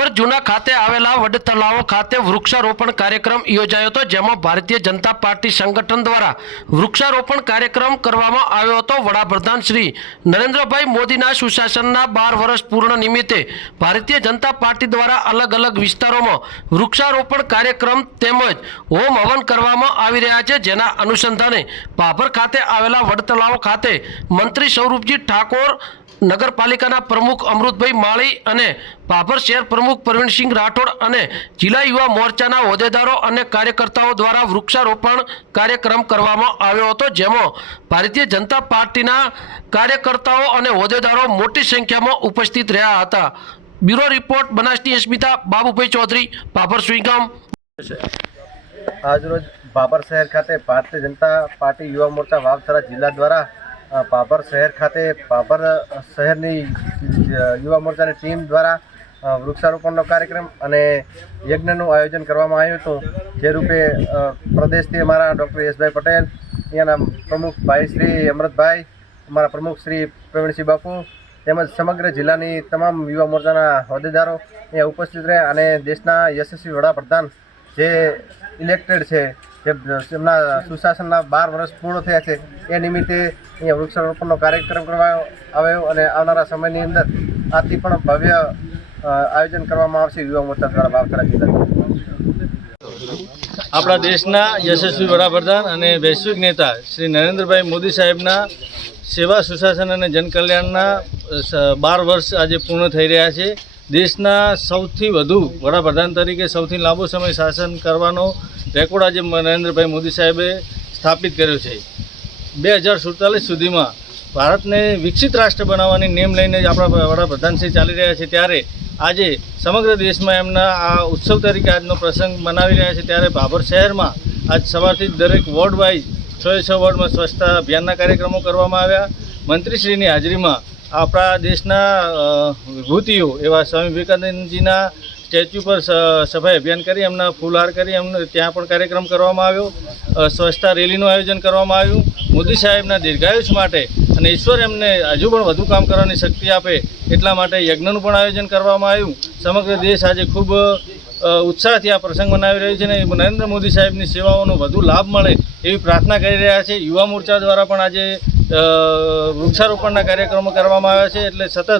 ભાભર જૂના ખાતે આવેલા વડતલાવ ખાતે વૃક્ષારોપણ કાર્યક્રમ યોજાયો હતો, જેમાં ભારતીય જનતા પાર્ટી સંગઠન દ્વારા વૃક્ષારોપણ કાર્યક્રમ કરવામાં આવ્યો હતો। વડાપ્રધાન શ્રી નરેન્દ્રભાઈ મોદીના સુશાસનના 12 વર્ષ પૂર્ણ નિમિત્તે ભારતીય જનતા પાર્ટી દ્વારા અલગ અલગ વિસ્તારોમાં વૃક્ષારોપણ કાર્યક્રમ તેમજ હોમ હવન કરવામાં આવી રહ્યા છે, જેના અનુસંધાને ભાભર ખાતે આવેલા વડતલાવ ખાતે મંત્રી સ્વરૂપજી ઠાકોર, નગરપાલિકાના પ્રમુખ અમૃતભાઈ માળી અને ભાભર શહેર પ્રમુખ પ્રવીણસિંહ રાઠોડ અને જિલ્લા યુવા મોરચાના હોદ્દેદારો અને કાર્યકર્તાઓ દ્વારા વૃક્ષારોપણ કાર્યક્રમ કરવામાં આવ્યો હતો, જેમાં ભારતીય જનતા પાર્ટીના કાર્યકર્તાઓ અને હોદ્દેદારો મોટી સંખ્યામાં ઉપસ્થિત રહ્યા હતા। બ્યુરો રિપોર્ટ બનાસની અસ્મિતા, બાબુભાઈ ચૌધરી, ભાભર સુઈગામ। આજરોજ ભાભર શહેર ખાતે ભારતીય જનતા પાર્ટી યુવા મોરચા વાવથરા જિલ્લા દ્વારા ભાભર શહેર ખાતે ભાભર શહેરની યુવા મોરચાની ટીમ દ્વારા વૃક્ષારોપણનો કાર્યક્રમ અને યજ્ઞનું આયોજન કરવામાં આવ્યું હતું, જે રૂપે પ્રદેશથી અમારા ડૉક્ટર યશભાઈ પટેલ, અહીંયાના પ્રમુખ ભાઈ શ્રી અમૃતભાઈ, અમારા પ્રમુખ શ્રી પ્રવીણસિંહ બાપુ તેમજ સમગ્ર જિલ્લાની તમામ યુવા મોરચાના હોદ્દેદારો અહીંયા ઉપસ્થિત રહ્યા અને દેશના યશસ્વી વડાપ્રધાન જે ઇલેક્ટેડ છે, જે તેમના સુશાસનના 12 વર્ષ પૂર્ણ થયા છે, એ નિમિત્તે અહીંયા વૃક્ષારોપણનો કાર્યક્રમ કરવામાં આવ્યો અને આવનારા સમયની અંદર આથી પણ ભવ્ય આયોજન કરવામાં આવશે યુવા મોરચા દ્વારા વાવથરા જિલ્લામાં। આપણા દેશના યશસ્વી વડાપ્રધાન અને વૈશ્વિક નેતા શ્રી નરેન્દ્રભાઈ મોદી સાહેબના સેવા, સુશાસન અને જનકલ્યાણના 12 વર્ષ આજે પૂર્ણ થઈ રહ્યા છે। દેશના સૌથી વધુ વડાપ્રધાન તરીકે સૌથી લાંબો સમય શાસન કરવાનો રેકોર્ડ આજે નરેન્દ્રભાઈ મોદી સાહેબે સ્થાપિત કર્યો છે। 2047 સુધીમાં ભારતને વિકસિત રાષ્ટ્ર બનાવવાની નેમ લઈને જ આપણા વડાપ્રધાનશ્રી ચાલી રહ્યા છે, ત્યારે આજે સમગ્ર દેશમાં એમના આ ઉત્સવ તરીકે આજનો પ્રસંગ મનાવી રહ્યા છે। ત્યારે ભાભર શહેરમાં આજ સવારથી જ દરેક વોર્ડ વાઇઝ 6 વોર્ડમાં સ્વચ્છતા અભિયાનના કાર્યક્રમો કરવામાં આવ્યા। મંત્રીશ્રીની હાજરીમાં આપણા દેશના વિભૂતિઓ એવા સ્વામી વિવેકાનંદજીના સ્ટેચ્યુ પર સફાઈ અભિયાન કરી એમના ફૂલહાર કરી એમને ત્યાં પણ કાર્યક્રમ કરવામાં આવ્યો। સ્વચ્છતા રેલીનું આયોજન કરવામાં આવ્યું। મોદી સાહેબના દીર્ઘાયુષ માટે અને ઈશ્વર એમને હજુ પણ વધુ કામ કરવાની શક્તિ આપે એટલા માટે યજ્ઞનું પણ આયોજન કરવામાં આવ્યું। સમગ્ર દેશ આજે ખૂબ ઉત્સાહથી આ પ્રસંગ મનાવી રહ્યો છે અને નરેન્દ્ર મોદી સાહેબની સેવાઓનો વધુ લાભ મળે એવી પ્રાર્થના કરી રહ્યા છે। યુવા મોરચા દ્વારા પણ આજે વૃક્ષારોપણના કાર્યક્રમો કરવામાં આવ્યા છે, એટલે સતત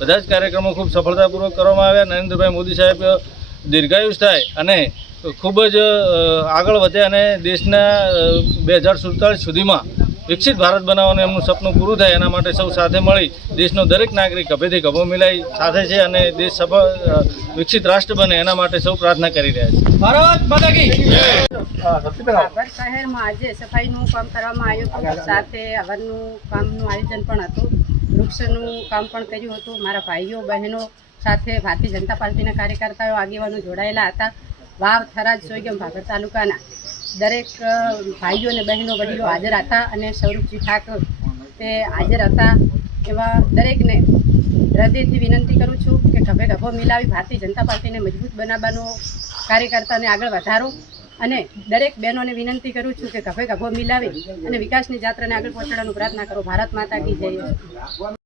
બધા જ કાર્યક્રમો ખૂબ સફળતાપૂર્વક કરવામાં આવ્યા। નરેન્દ્રભાઈ મોદી સાહેબ દીર્ઘાયુષ થાય અને ખૂબ જ આગળ વધે અને દેશના 2047 સુધીમાં વિકસિત ભારત બનાવવાનું એમનું સપનું પૂરું થાય, એના માટે સૌ સાથે મળી દેશનો દરેક નાગરિક ગભેથી ગભો મિલાઈ સાથે છે અને દેશ સફળ વિકસિત રાષ્ટ્ર બને એના માટે સૌ પ્રાર્થના કરી રહ્યા છે। ભારત માતા કી જય। ભાભર શહેરમાં આજે સફાઈનું કામ કરવામાં આવ્યું હતું, સાથે હવનનું કામનું આયોજન પણ હતું, વૃક્ષનું કામ પણ કર્યું હતું। મારા ભાઈઓ બહેનો સાથે ભારતીય જનતા પાર્ટીના કાર્યકર્તાઓ આગેવાનો જોડાયેલા હતા। વાવ, થરાદ, સોઈગામ, ભાભર તાલુકાના દરેક ભાઈઓ અને બહેનો વડીલો હાજર હતા અને સ્વરૂપજી ઠાકોર તે હાજર હતા। એવા દરેકને હૃદયથી વિનંતી કરું છું કે ગભે ગભો મિલાવી ભારતીય જનતા પાર્ટીને મજબૂત બનાવવાનો કાર્યકર્તાને આગળ વધારો અને દરેક બહેનોને વિનંતી કરું છું કે ગભે ગભો મિલાવી અને વિકાસની યાત્રાને આગળ પહોંચાડવાનું પ્રાર્થના કરો। ભારત માતા કી જય।